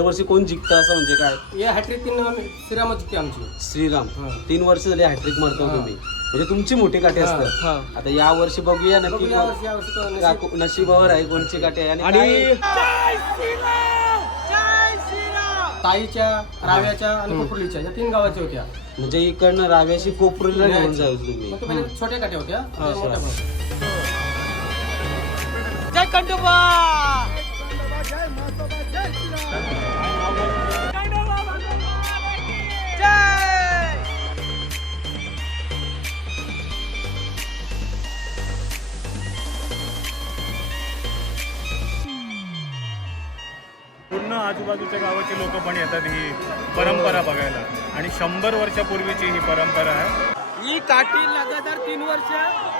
दरवर्षी कोण जिंकतं असं म्हणजे काय? या हॅट्रिक तीन श्रीरामच जिंकते आमची. श्रीराम. हा. तीन वर्ष झाली हॅट्रिक मारतो हा. तुम्ही. म्हणजे तुमची मोठी काठी हा, असतं. हा. आता या वर्षी बघूया नक्की बघू या वर्षी- या वर्षी तो नशीब- काकू- नशिबावर आहे कोणची काठी आहे? आणि ताईच्या राव्याच्या आणि कोपरलीच्या या तीन गावाच्या होत्या. म्हणजे इकडनं राव्याशी कोपरीला घेऊन जाऊ तुम्ही. मग तो पहिले छोट्या काट्या होत्या. आता. पूर्ण आजूबाजूच्या गावाची लोक पण येतात ही परंपरा बघायला. आणि शंभर वर्षापूर्वीची ही परंपरा आहे. ही काठी लगातार तीन वर्ष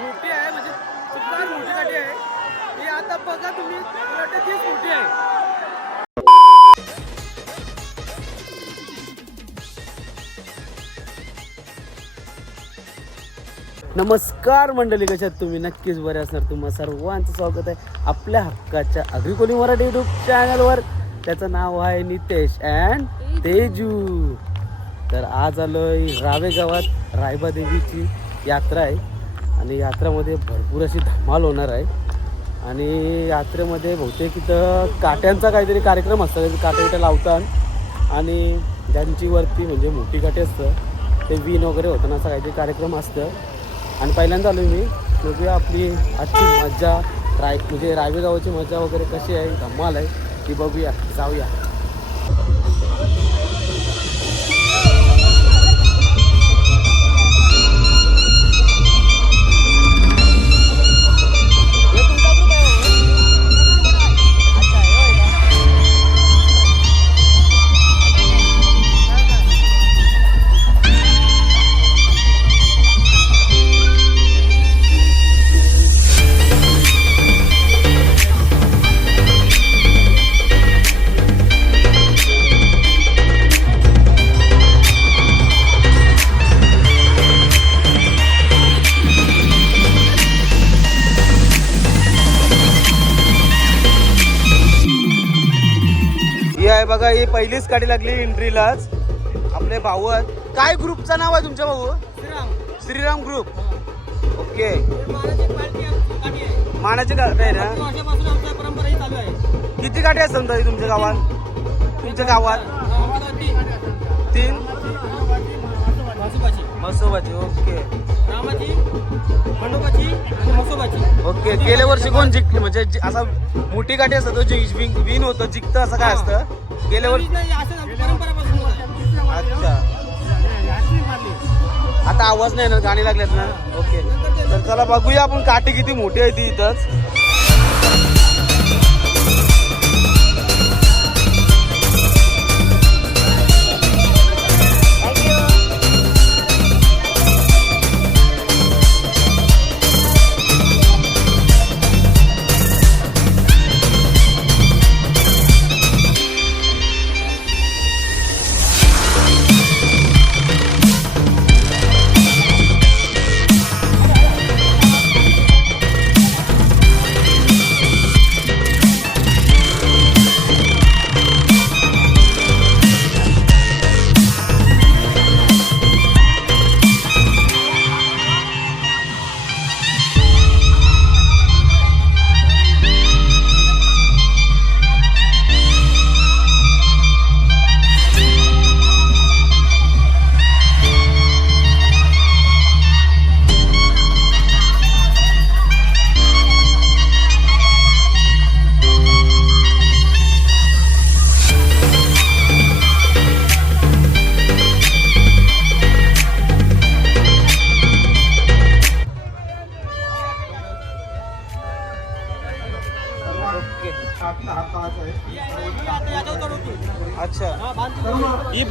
मोठी आहे म्हणजे सुद्धा मोठी काठी आहे. ही आता बघा तुम्ही तीच मोठी आहे. नमस्कार मंडळी कशात तुम्ही? नक्कीच बरे असणार. तुम्हा सर्वांचं स्वागत आहे आपल्या हक्काच्या अग्रिकोली मराठी युट्यूब चॅनलवर त्याचं नाव आहे नितेश अँड तेजू. तर आज आलोय रावे गावात रायबा देवीची यात्रा आहे. आणि यात्रामध्ये भरपूर अशी धमाल होणार आहे. आणि यात्रेमध्ये बहुतेक इथं काट्यांचा काहीतरी कार्यक्रम असतो काटे बिटे लावतात. आणि ज्यांची वरती म्हणजे मोठी काटे असतं ते विण वगैरे होतं असा काहीतरी कार्यक्रम असतं. आणि पहिल्यांदा आलो मी. म्हणजे आपली आजची मजा राय म्हणजे रायवे गावाची मजा वगैरे कशी आहे धमाल आहे. की बघूया जाऊया. बघा ही पहिलीच गाडी लागली एंट्रीलाच आपले भाऊ आहेत. काय ग्रुपचं नाव आहे तुमच्या भाऊ? श्रीराम. श्रीराम ग्रुप. ओके. मानाची गाडी आहे. ना? किती ही गाडी असतात तुमच्या गावात? तुमच्या गावात? तीन? मसोबाची ओके. रामाची खंडोबाची आणि मसोबाची. ओके गेल्या वर्षी कोण जिंकली? म्हणजे जि- असा मोठी गाठी असतं तो जे विन विन होतं जिंकतं असं काय असतं? गेल्या वर्षी नाही, असं आमची परंपरापासून होत. आहे. अच्छा. आता आवाज नाही ना गाणी लागल्यात ना? ओके. तर चला बघूया आपण काठी किती मोठी आहे ती इथंच.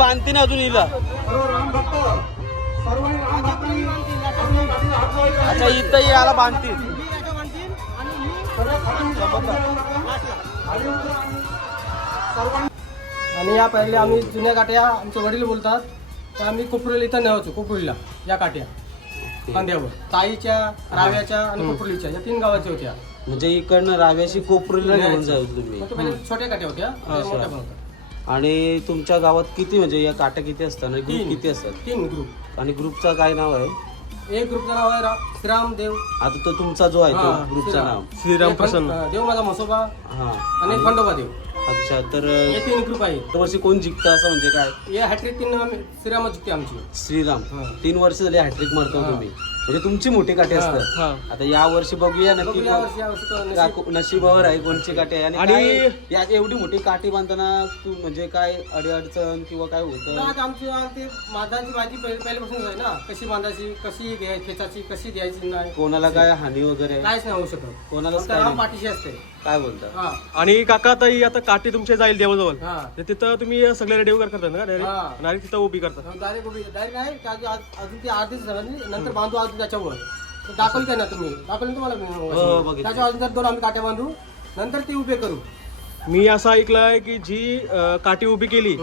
बांधतो. ना अजून हिला अच्छा इथं याला बांधतील. आणि या पहिले आम्ही जुन्या काट्या आमचे वडील बोलतात तर आम्ही कोपरीला इथं न्यावतो कोपरीला या काट्या. कांद्यावर ताईच्या राव्याच्या आणि कोपरीच्या या तीन गावाच्या होत्या. म्हणजे इकडनं राव्याशी कोपरीला घेऊन जाऊ तुम्ही. छोट्या काट्या होत्या हा, मोठ्या. बनवतात आणि तुमच्या गावात किती म्हणजे या काट्या किती असतात आणि ग्रुप तीन. किती असतात? तीन ग्रुप आणि ग्रुपचा काय नाव आहे? एक ग्रुपचं नाव आहे रा- श्रीरामदेव. आता तो तुमचा जो आहे तो हा, ग्रुपचं श्रीराम. नाव. एक खंड- हा, देव माझा मसोबा हा. आणि खंडोबा देव. अच्छा तर हे तीन ग्रुप आहे वर्षी कोण जिंकतं असं म्हणजे काय? हे हॅट्रिक तीन आम्ही- श्रीराम जिंकते आमची. श्रीराम. हा. तीन वर्ष झाली हॅट्रिक मारतो हा. तुम्ही. म्हणजे तुमची मोठी काठी हा, असतात हा. आता या वर्षी बघूया नक्की बघू या वर्षी या वर्षी तो नशीब- काकू- नशिबावर आहे कोणची काठी आहे. आणि आणि- काय- या एवढी मोठी काठी बांधताना तू म्हणजे काय अडचण किंवा काय होतं? आमची ते मातांची माहिती पहिले पहिल्यापासून आहे ना. कशी बांधायची कशी घ्याय खेचायची कशी द्यायची नाही. कोणाला काय हानी वगैरे? काहीच नाही होऊ शकत. कोणालाच फक्त काय राम नाही. पाठीशी असते. काय बोलता? हा. आणि काका आता ही आता काठी तुमच्या जाईल देवाजवळ. हा. तर तिथं तुम्ही सगळे रेडी वगैरे करता ना हा. डायरेक्ट डायरेक्ट तिथं उभी करता डायरेक्ट उभी डायरेक्ट नाही का की आज- अजून ती आठ दिवस झाली नंतर बांधू अजून त्याच्यावर. तर दाखवली काय ना तुम्ही. दाखवली ना तुम्हाला हो, बघितलं. त्याच्या अजून दोन आम्ही काट्या बांधू नंतर ती उभे करू. मी असं ऐकलंय की जी अं, काठी उभी केली.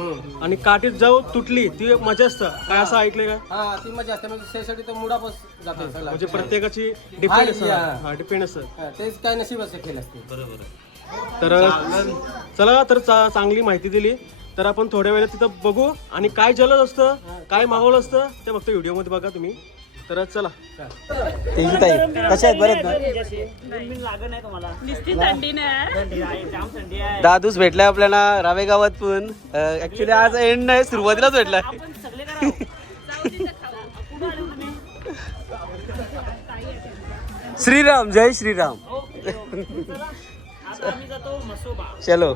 आणि काठी जाऊ तुटली ती मजा असतं. काय असं ऐकलंय का? हा ती मजा असते. म्हणजे त्यासाठी तर मुडापस जाते सगळा म्हणजे प्रत्येकाची डिपेंड असतं हा. हा डिपेंड असतं. हा, तेच काय नशीब असते खेळ असते. बरोबर तर चला तर चा- चांगली माहिती दिली. तर आपण थोड्या वेळात तिथं बघू आणि काय जलद असतं काय माहोल असतं ते फक्त व्हिडिओमध्ये बघा तुम्ही. तर चला. तेजी ताई कशा आहेत? बरेच ना? दादूच भेटलाय आपल्याला रावे गावात पण. ऍक्च्युली आज एंड नाही सुरुवातीलाच भेटलाय. आपण सगळे करा. जाऊ तिथं खाऊ. कुठं आले तुम्ही? श्रीराम जय श्रीराम. चला,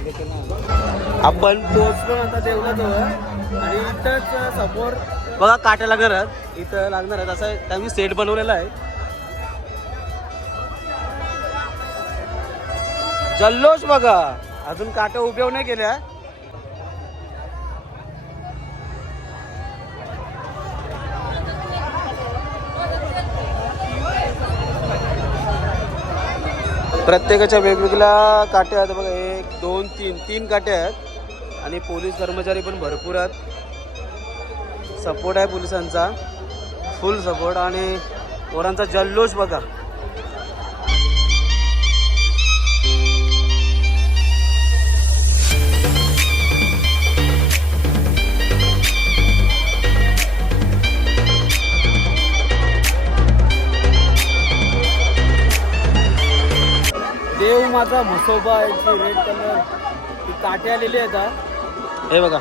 आपण पोहोचलो आता देवलाजवळ आणि इथंच समोर बघा काट्या लागणार आहेत. इथं लागणार आहेत. असं त्यांनी सेट बनवलेला आहे. जल्लोष बघा. अजून काट्या उभ्या नाही केल्या. प्रत्येकाच्या वेगवेगळ्या काट्या आहेत बघा एक दोन तीन तीन काट्या आहेत. आणि पोलीस कर्मचारी पण भरपूर आहेत. सपोर्ट आहे पोलिसांचा. फुल सपोर्ट आणि पोरांचा जल्लोष बघा. माझा मसोबा यांची रेड कलर ती काटे आलेली आहेत हे बघा.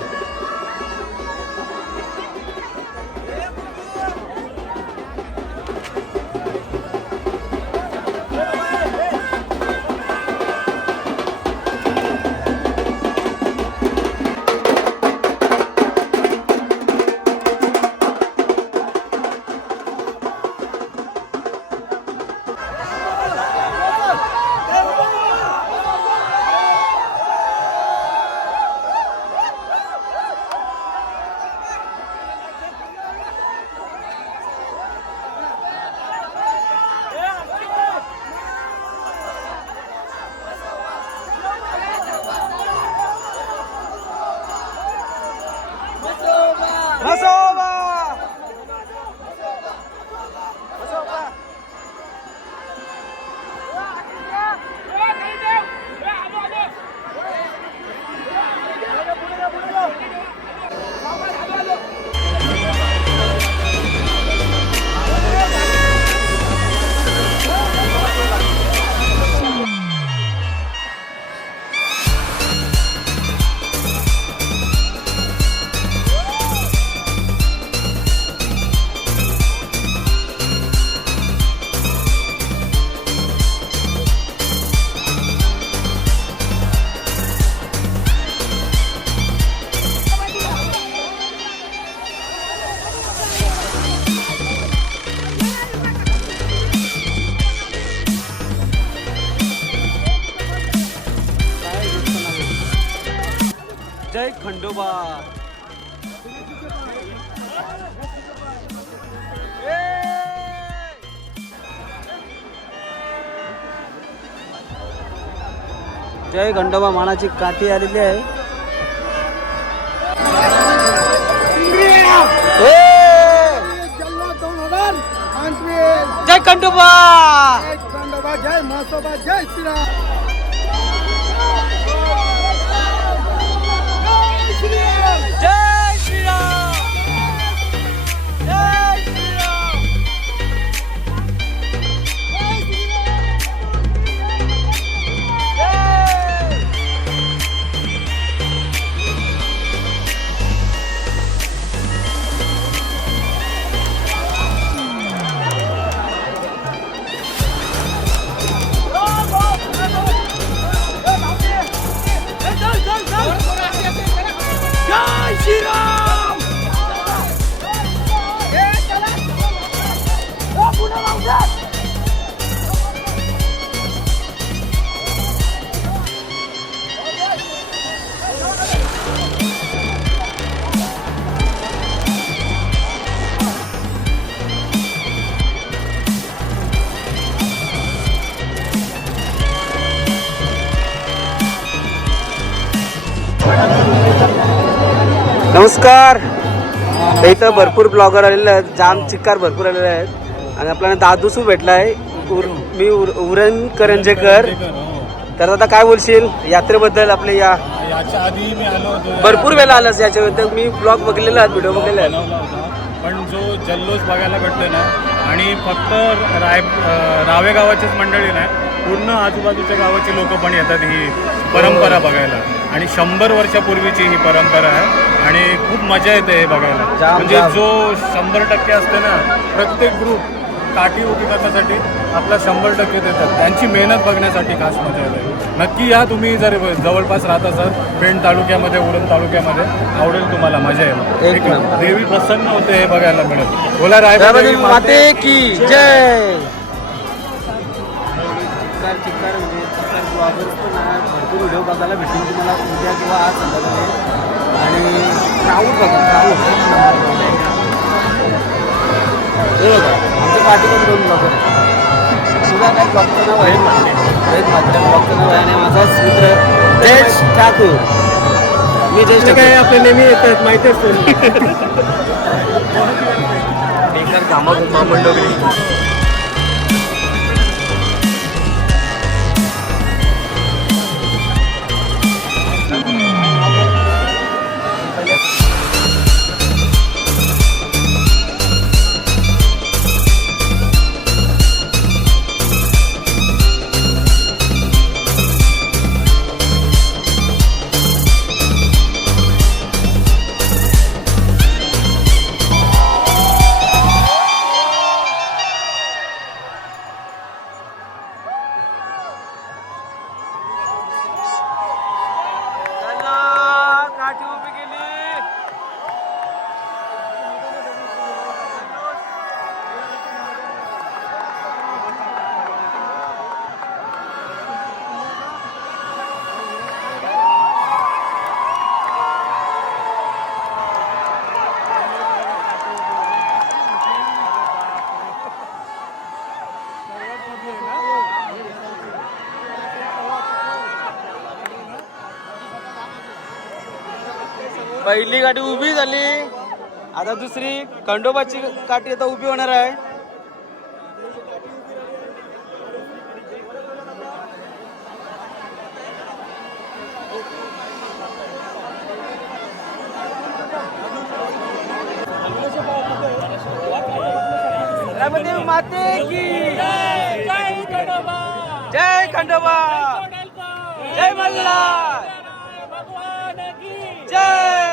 जय खंडोबा मानाची काठी आलेली आहे. जय खंडोबा जय मसोबा जय श्रीराम! नमस्कार. तर इथं भरपूर ब्लॉगर आलेले आहेत जाम चिक्कार भरपूर आलेले आहेत. आणि आपल्याला दादूसू भेटलाय. उर मी उर उरण करंजेकर. तर आता काय बोलशील? यात्रेबद्दल आपल्या या याच्या आधी मी आलो होतो भरपूर वेळा आलास याच्याबद्दल. मी ब्लॉग बघलेला आहेत व्हिडिओ बघलेला होता पण जो जल्लोष बघायला भेटले ना आणि फक्त राय रावे गावाचीच मंडळी नाही पूर्ण आजूबाजूच्या गावाची लोक पण येतात ही परंपरा बघायला. आणि शंभर वर्षापूर्वीची ही परंपरा आहे आणि खूप मजा येते हे बघायला. म्हणजे. जो शंभर टक्के असते ना प्रत्येक ग्रुप काठी उभी करण्यासाठी आपला शंभर टक्के देतात. त्यांची मेहनत बघण्यासाठी खास मजा येते. नक्की या तुम्ही जर जवळपास राहत असाल पेण तालुक्यामध्ये उरण तालुक्यामध्ये आवडेल तुम्हाला मजा येईल. देवी प्रसन्न होते हे बघायला मिळेल. बोला राय की जय! व्हिडिओ बघायला भेटून तुम्हाला उद्या किंवा आज संध्याकाळी. आणि क्राऊड बघा क्राऊड हे बघा आमच्या पाठी पण दोन ब्लॉगर तुझा काय ब्लॉगचं नाव आहे. रोहित म्हात्रे ब्लॉगचं नाव आहे. आणि माझाच मित्र जयेश ठाकूर. मी जयेश काय आपले नेहमी येतात माहिती असतं. बेकार घामा घुमा मंडळी. पहिली गाठी उभी झाली. आता दुसरी खंडोबाची काठी आता उभी होणार आहे. माते की जय खंडोबा. जय मल्हार. जय.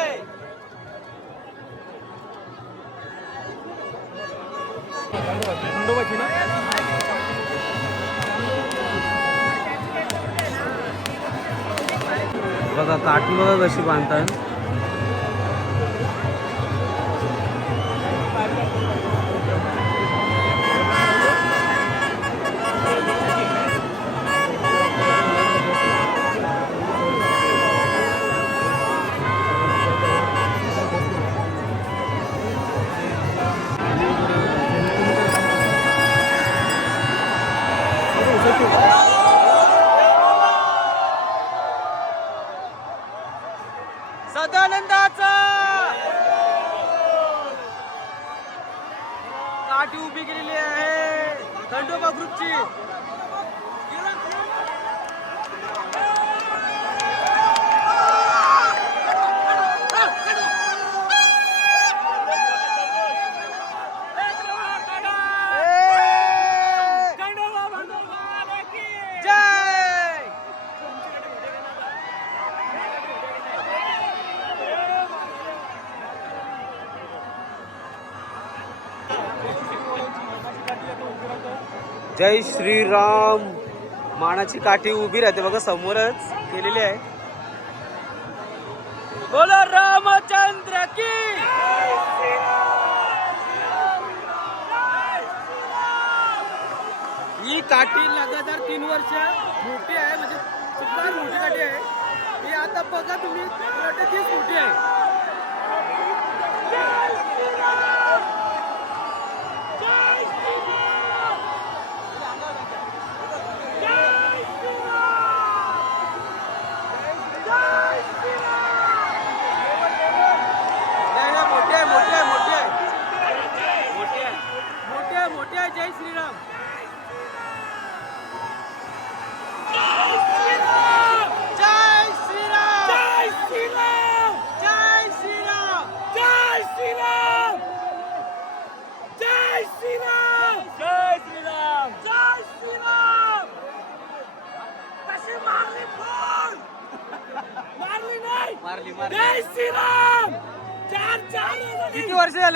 बघा काठी अशी बांधतात. जय श्रीराम. मानाची काठी उभी राहते बघा समोरच केलेली आहे. बोलो रामचंद्र की? ही काठी लगातार तीन वर्ष मोठी आहे म्हणजे सुद्धा मोठी काठी आहे. ही आता बघा तुम्ही.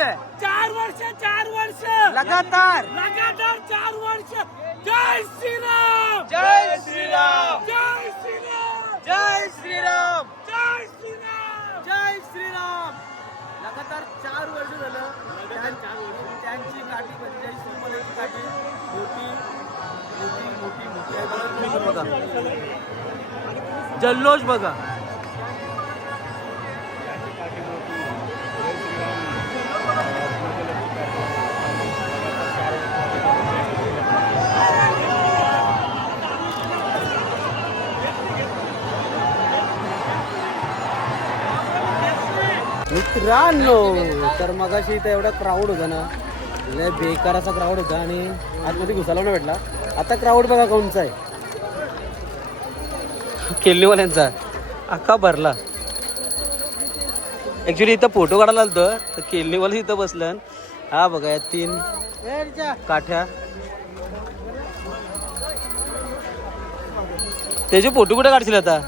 किती वर्ष झाले. चार वर्ष चार वर्ष. लगातार. लगातार चार वर्ष. जय श्रीराम. जय श्रीराम. जय श्रीराम. जय श्रीराम. जय श्रीराम. जय श्रीराम. लगातार चार वर्ष झालं. त्यां- त्यांची काठी म्हणजे जय श्रीरामाची काठी मोठी मोठी मोठी मोठी. आहे बघा, तुम्ही बघा. जल्लोष बघा. मित्रांनो तर मगाशी इथं एवढा क्राऊड होता ना लय बेकार असा क्राऊड होता आणि आतमध्ये घुसायला नाही भेटला. आता क्राऊड बघा कोणचा आहे. केल्लीवाल्यांचा. अख्खा भरला. ऍक्च्युली इथं फोटो काढायला आलतो. तर केल्लीवाला इथं बसलं हा बघा या तीन काठ्या. त्याचे फोटो कुठे काढशील आता?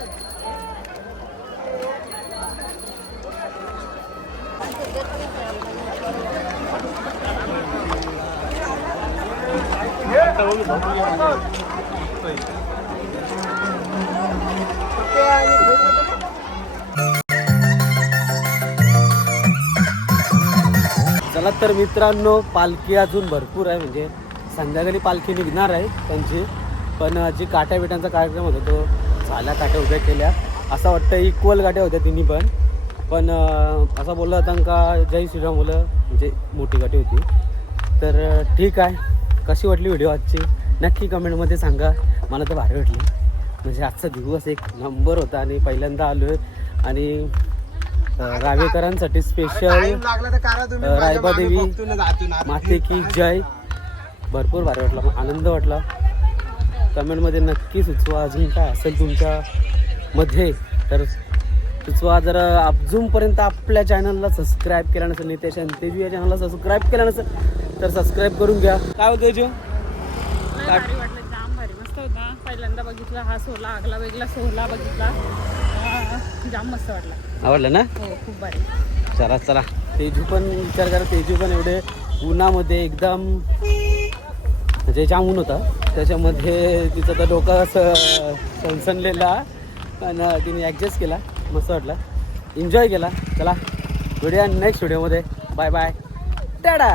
चला तर मित्रांनो पालखी अजून भरपूर आहे. म्हणजे संध्याकाळी पालखी निघणार आहे त्यांची. पण जी काट्या बिटांचा कार्यक्रम होता तो झाला. काट्या उभ्या केल्या. असं वाटतं इक्वल काट्या होत्या तिन्ही पण. पण असं बोललं होतं का जय श्रीराम मुलं म्हणजे मोठी गाठी होती. तर ठीक आहे. कशी वाटली व्हिडिओ आजची? नक्की कमेंटमध्ये सांगा. मला तर भारी वाटली. म्हणजे आजचा दिवस एक नंबर होता आणि पहिल्यांदा आलो आहे आणि रावेकरांसाठी स्पेशल रायबादेवी माते की जय. भरपूर भारी वाटला. आनंद वाटला. कमेंटमध्ये नक्की सुचवा अजून काय असेल तुमच्या मध्ये तर सुचवा जर अजूनपर्यंत आपल्या चॅनलला सबस्क्राईब केलं नसेल नितेश आणि तेजू या चॅनलला सबस्क्राईब केलं नसेल तर सबस्क्राईब करून घ्या. काय होतं भारी वाटलं जाम भारी. मस्त होता. पहिल्यांदा बघितला हा सोहळा आगला वेगळा सोहळा बघितला. अं, जाम मस्त वाटला. आवडलं ना? हो खूप भारी. चला चला. तेजू पण विचार करा. तेजू पण एवढे उन्हामध्ये एकदम म्हणजे जाम ऊन होता. त्याच्यामध्ये तिचं तर डोकं असं सणसणलेला आणि तिने ॲडजस्ट केला. मस्त वाटला. एन्जॉय केला. चला भेटूया नेक्स्ट व्हिडिओमध्ये बाय बाय टाडा